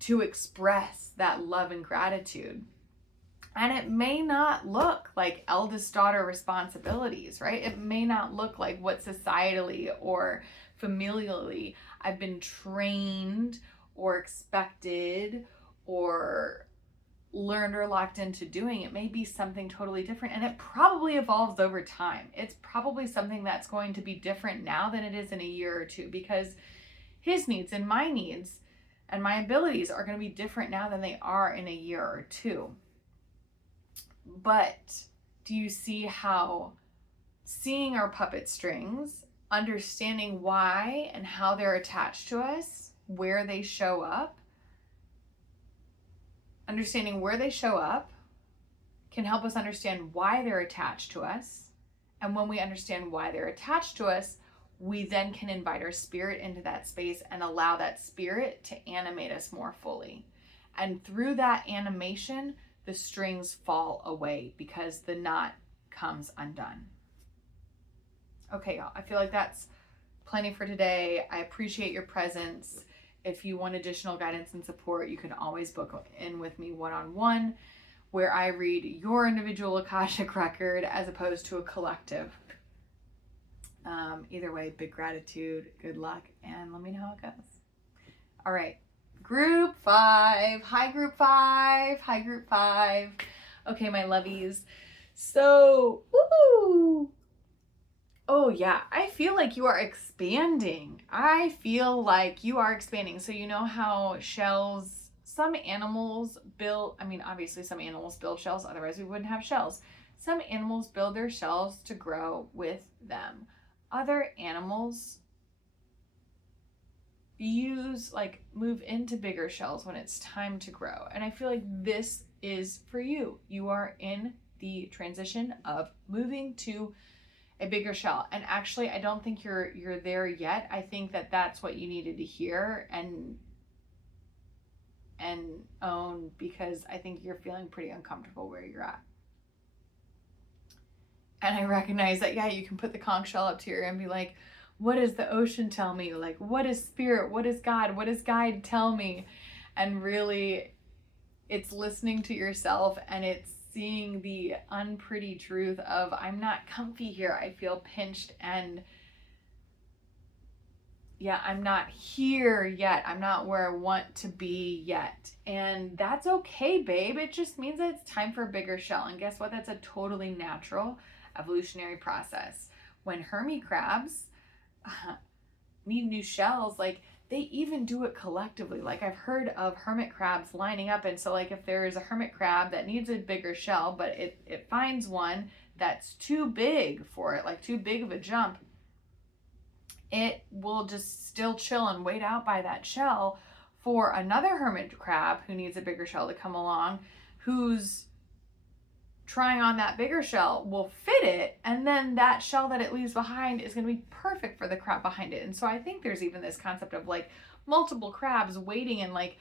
to express that love and gratitude? And it may not look like eldest daughter responsibilities, right? It may not look like what societally or familially I've been trained or expected or learned or locked into doing. It may be something totally different, and it probably evolves over time. It's probably something that's going to be different now than it is in a year or two, because his needs and my needs and my abilities are going to be different now than they are in a year or two. But do you see how seeing our puppet strings, understanding why and how they're attached to us, where they show up, understanding where they show up can help us understand why they're attached to us. And when we understand why they're attached to us, we then can invite our spirit into that space and allow that spirit to animate us more fully. And through that animation, the strings fall away because the knot comes undone. Okay, y'all, I feel like that's plenty for today. I appreciate your presence. If you want additional guidance and support, you can always book in with me one-on-one, where I read your individual Akashic record as opposed to a collective. Either way, big gratitude, good luck, and let me know how it goes. All right. Group 5. Hi, Group 5. Hi, Group 5. Okay, my lovies. So, woo! Oh, yeah. I feel like you are expanding. So, you know how shells, some animals build, obviously some animals build shells, otherwise we wouldn't have shells. Some animals build their shells to grow with them. Other animals move into bigger shells when it's time to grow. And I feel like this is for you. You are in the transition of moving to a bigger shell. And actually, I don't think you're there yet. I think that that's what you needed to hear and own, because I think you're feeling pretty uncomfortable where you're at. And I recognize that, yeah, you can put the conch shell up to your ear and be like, what does the ocean tell me? Like, what is spirit? What is God? What does guide tell me? And really, it's listening to yourself, and it's seeing the unpretty truth of, I'm not comfy here. I feel pinched, and yeah, I'm not here yet. I'm not where I want to be yet. And that's okay, babe. It just means that it's time for a bigger shell. And guess what? That's a totally natural evolutionary process. When hermit crabs need new shells, like, they even do it collectively. Like, I've heard of hermit crabs lining up, and so like if there's a hermit crab that needs a bigger shell, but it finds one that's too big for it, like too big of a jump, it will just still chill and wait out by that shell for another hermit crab who needs a bigger shell to come along, who's trying on that bigger shell, will fit it, and then that shell that it leaves behind is going to be perfect for the crab behind it. And so I think there's even this concept of like multiple crabs waiting and like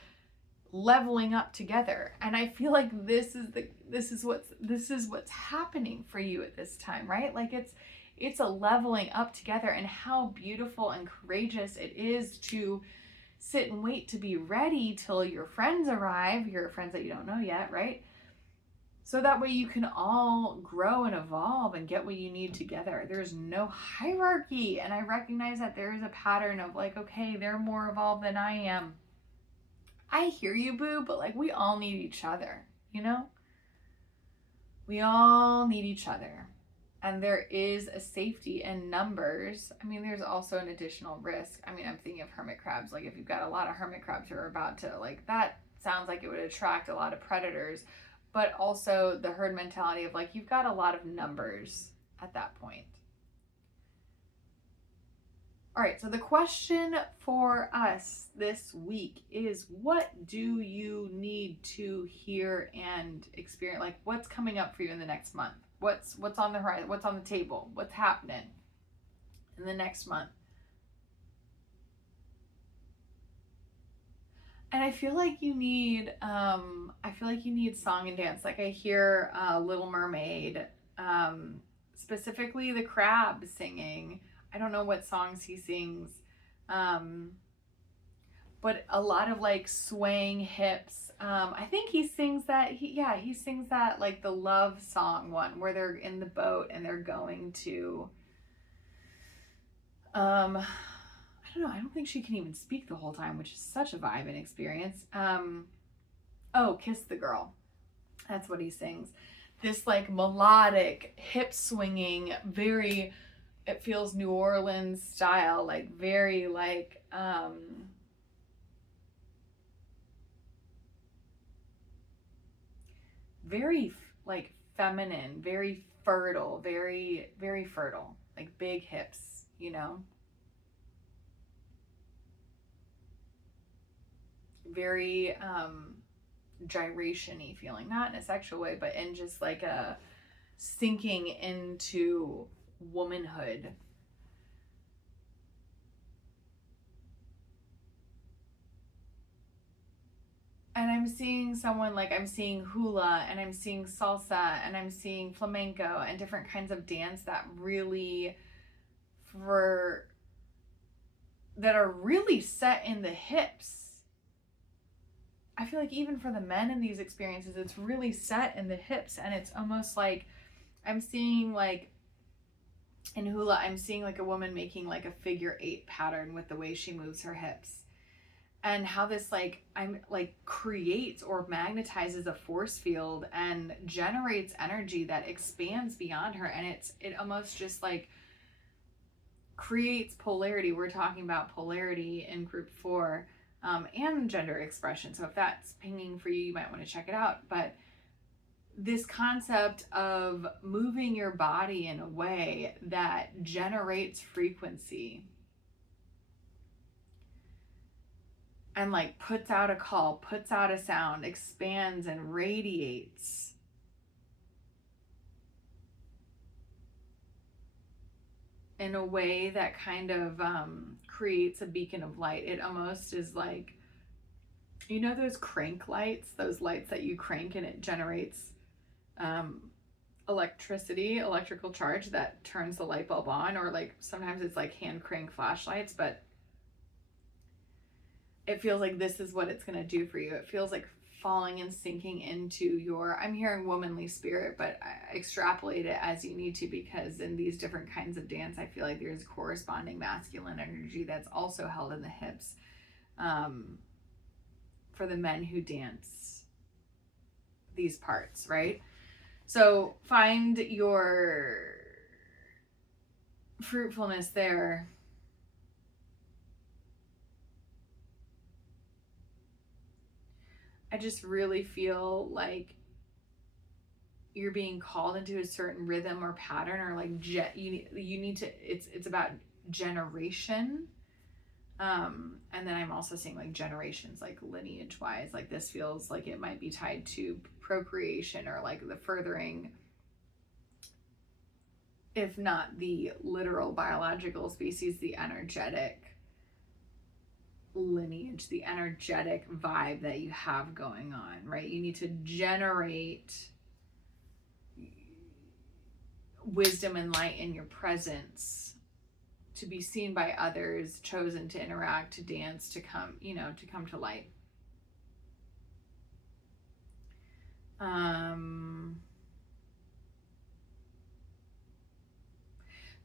leveling up together. And I feel like this is what's happening for you at this time, right? Like it's a leveling up together, and how beautiful and courageous it is to sit and wait to be ready till your friends arrive, your friends that you don't know yet, right? So that way you can all grow and evolve and get what you need together. There's no hierarchy. And I recognize that there is a pattern of like, okay, they're more evolved than I am. I hear you, boo, but like we all need each other, you know? we all need each other. And there is a safety in numbers. I mean, there's also an additional risk. I mean, I'm thinking of hermit crabs. Like if you've got a lot of hermit crabs who are about to, like, that sounds like it would attract a lot of predators. But also the herd mentality of like, you've got a lot of numbers at that point. All right, so the question for us this week is, what do you need to hear and experience? Like, what's coming up for you in the next month? What's on the horizon? What's on the table? What's happening in the next month? And I feel like you need song and dance. Like I hear Little Mermaid, specifically the crab singing. I don't know what songs he sings, but a lot of like swaying hips. I think he sings that. He sings that, like the love song one where they're in the boat and they're going to. I don't know. I don't think she can even speak the whole time, which is such a vibe and experience. Kiss the Girl. That's what he sings. This like melodic, hip swinging, very. It feels New Orleans style, like very like very like feminine, very fertile, very very fertile, like big hips, you know. Very gyration-y feeling, not in a sexual way, but in just like a sinking into womanhood. And I'm seeing someone like, I'm seeing hula and I'm seeing salsa and I'm seeing flamenco and different kinds of dance that are really set in the hips. I feel like even for the men in these experiences, it's really set in the hips, and it's almost like I'm seeing like in hula, I'm seeing like a woman making like a figure 8 pattern with the way she moves her hips, and how this like I'm like creates or magnetizes a force field and generates energy that expands beyond her, and it almost just like creates polarity. We're talking about polarity in group 4, and gender expression. So if that's pinging for you, you might want to check it out. But this concept of moving your body in a way that generates frequency and like puts out a call, puts out a sound, expands and radiates. In a way that kind of creates a beacon of light. It almost is like, you know, those crank lights, those lights that you crank and it generates electrical charge that turns the light bulb on, or like sometimes it's like hand crank flashlights, but it feels like this is what it's going to do for you. It feels like falling and sinking into your, I'm hearing womanly spirit, but I extrapolate it as you need to, because in these different kinds of dance, I feel like there's corresponding masculine energy that's also held in the hips, for the men who dance these parts, right? So find your fruitfulness there. I just really feel like you're being called into a certain rhythm or pattern, or like you need to, it's about generation. And then I'm also seeing like generations, like lineage wise, like this feels like it might be tied to procreation, or like the furthering, if not the literal biological species, the energetic lineage, the energetic vibe that you have going on, right? You need to generate wisdom and light in your presence to be seen by others, chosen to interact, to dance, to come, to come to light.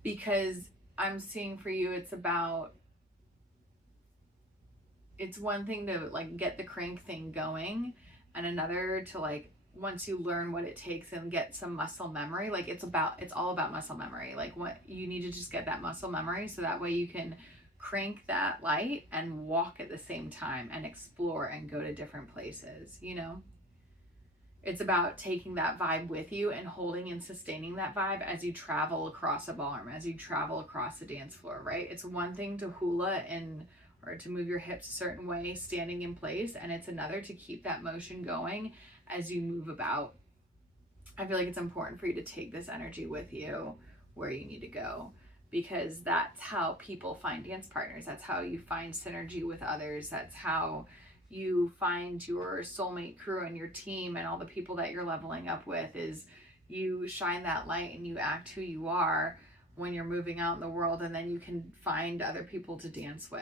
Because I'm seeing for you, it's one thing to like get the crank thing going, and another to like once you learn what it takes and get some muscle memory, like it's all about muscle memory. Like what you need to just get that muscle memory so that way you can crank that light and walk at the same time and explore and go to different places, you know? It's about taking that vibe with you and holding and sustaining that vibe as you travel across a ballroom, as you travel across the dance floor, right? It's one thing to hula or to move your hips a certain way, standing in place, and it's another to keep that motion going as you move about. I feel like it's important for you to take this energy with you where you need to go, because that's how people find dance partners. That's how you find synergy with others. That's how you find your soulmate crew and your team and all the people that you're leveling up with, is you shine that light and you act who you are when you're moving out in the world, and then you can find other people to dance with.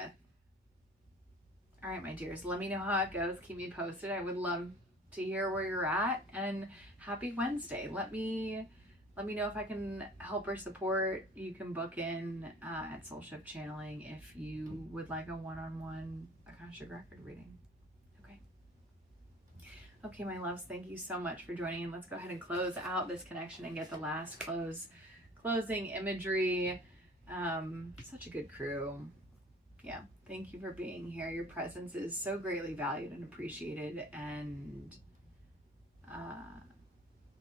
All right, my dears, let me know how it goes. Keep me posted. I would love to hear where you're at, and happy Wednesday. Let me know if I can help or support. You can book in at Soulshift Channeling if you would like a one-on-one Akashic Record reading. Okay, my loves, thank you so much for joining in. Let's go ahead and close out this connection and get the last closing imagery. Such a good crew. Yeah, thank you for being here. Your presence is so greatly valued and appreciated. And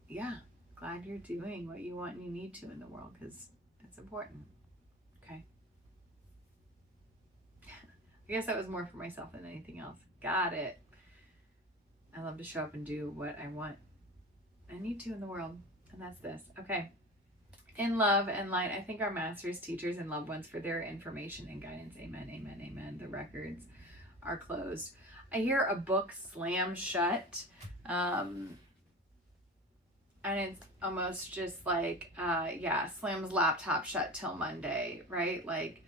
yeah, glad you're doing what you want and you need to in the world, because it's important. Okay. I guess that was more for myself than anything else. Got it. I love to show up and do what I want, I need to in the world, and that's this. Okay. In love and light, I thank our masters, teachers, and loved ones for their information and guidance. Amen, amen, amen. The records are closed. I hear a book slam shut, and it's almost just like, slams laptop shut till Monday, right? Like,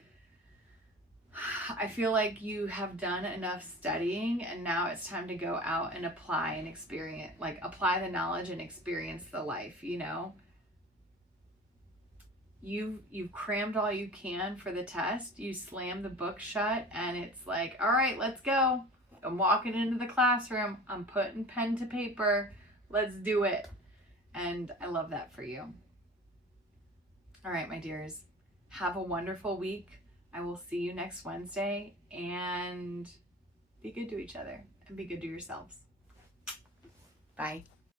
I feel like you have done enough studying, and now it's time to go out and apply and experience, like apply the knowledge and experience the life, you know? You've crammed all you can for the test. You slam the book shut, and it's like, all right, let's go. I'm walking into the classroom. I'm putting pen to paper. Let's do it. And I love that for you. All right, my dears, have a wonderful week. I will see you next Wednesday, and be good to each other and be good to yourselves. Bye.